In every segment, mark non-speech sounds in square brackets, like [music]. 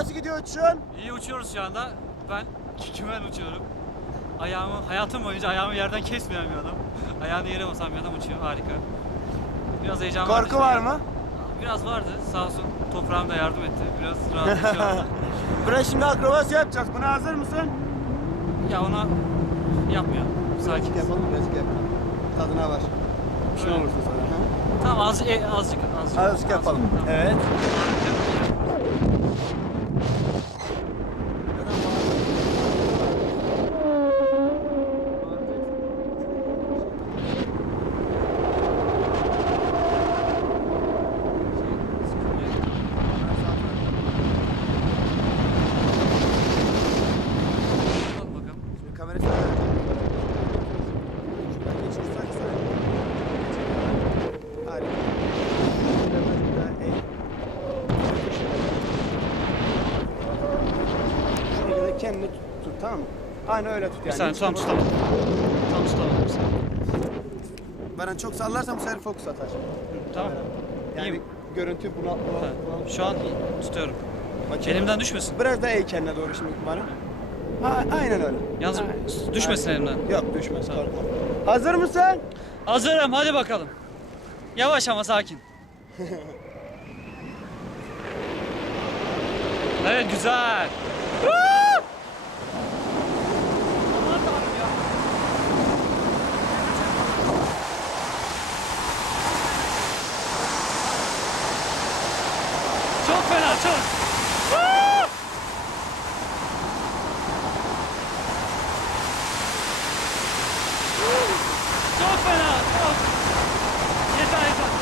Nasıl gidiyor uçuşun? İyi uçuyoruz şu anda. Ben kümen uçuyorum. Ayağımı, hayatım boyunca ayağımı yerden kesmeyen bir adam. [laughs] Ayağını yere basan bir adam uçuyor. Harika. Biraz heyecan var. Korku var mı? Biraz vardı. Sağ olsun toprağım da yardım etti. Biraz rahatım şu [laughs] anda. Buraya şimdi akrobasi yapacağız. Buna hazır mısın? ya ona yapmayalım. Sakin. yapalım, birazcık yapalım. Tadına var. Bir şey olursa sana. Tamam az, e, azıcık, azıcık. Azıcık yapalım. Tamam. Evet. Bakalım bakalım. Şimdi kamerayı sana Şuradan geçirsek sen. Harika. Birazcık daha eğ. Şu şekilde kendini tut, tut tamam mı? Aynı öyle tut yani. Bir saniye tam tutamadım. Tam tutamadım bir saniye. Ben çok sallarsam bu sefer fokus atar. Tamam. Yani İyi. görüntü buna, buna, Ha, buna- Şu an tutuyorum. Bak, Elimden düşmesin. Biraz daha eğ kendine doğru şimdi bana. Ha, aynen öyle. Yalnız Aynen. düşmesin elimden. Yok düşmez Tamam. korkma. Hazır mısın? Hazırım hadi bakalım. Yavaş ama sakin. [laughs] evet güzel. Çok fena çok. Woo!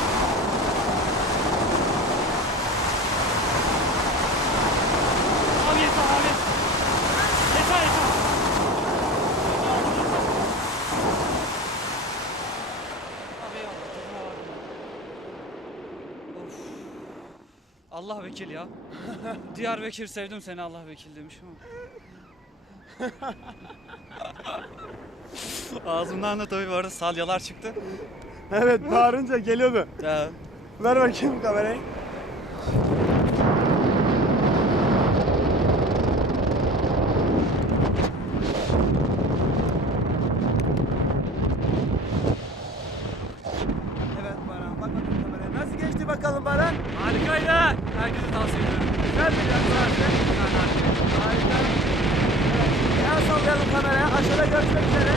Allah vekil ya. [laughs] Diyarbakır sevdim seni Allah vekil demiş ama. [laughs] Ağzımdan da tabii bu arada salyalar çıktı. Evet bağırınca geliyordu. Ya. Ver bakayım kamerayı. Evet Baran bak bakayım kameraya. Nasıl geçti bakalım Baran? Harikaydı. Herkese tavsiye ediyorum. Güzel mi ya zaten? Harika. El sallayalım kameraya. Aşağıda görüşmek üzere.